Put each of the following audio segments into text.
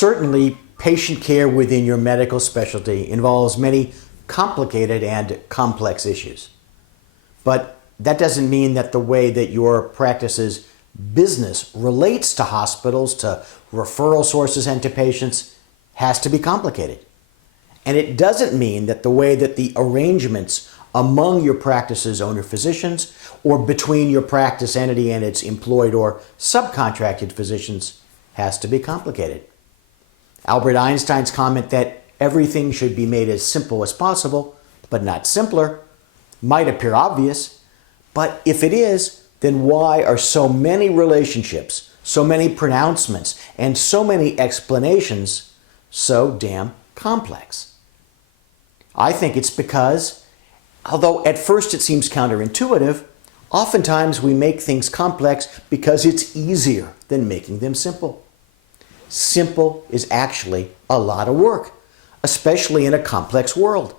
Certainly, patient care within your medical specialty involves many complicated and complex issues. But that doesn't mean that the way that your practice's business relates to hospitals, to referral sources, and to patients has to be complicated. And it doesn't mean that the way that the arrangements among your practice's owner physicians or between your practice entity and its employed or subcontracted physicians has to be complicated. Albert Einstein's comment that everything should be made as simple as possible, but not simpler, might appear obvious, but if it is, then why are so many relationships, so many pronouncements, and so many explanations so damn complex? I think it's because, although at first it seems counterintuitive, oftentimes we make things complex because it's easier than making them simple. Simple is actually a lot of work, especially in a complex world.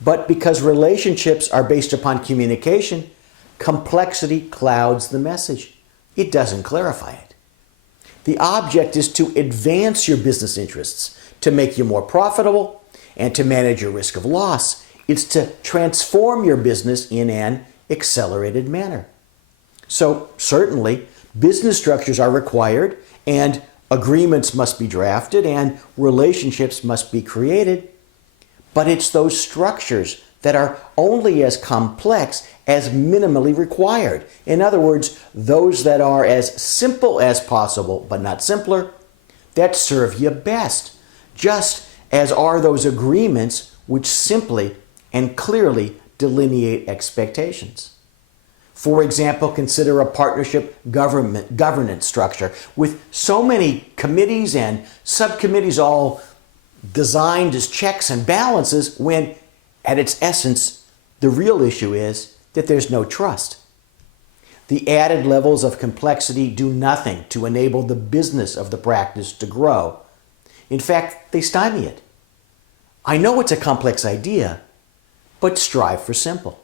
But because relationships are based upon communication, complexity clouds the message. It doesn't clarify it. The object is to advance your business interests, to make you more profitable, and to manage your risk of loss. It's to transform your business in an accelerated manner. So certainly, business structures are required, and agreements must be drafted, and relationships must be created. But it's those structures that are only as complex as minimally required. In other words, those that are as simple as possible, but not simpler, that serve you best, just as are those agreements which simply and clearly delineate expectations. For example, consider a partnership governance structure with so many committees and subcommittees all designed as checks and balances when, at its essence, the real issue is that there's no trust. The added levels of complexity do nothing to enable the business of the practice to grow. In fact, they stymie it. I know it's a complex idea, but strive for simple.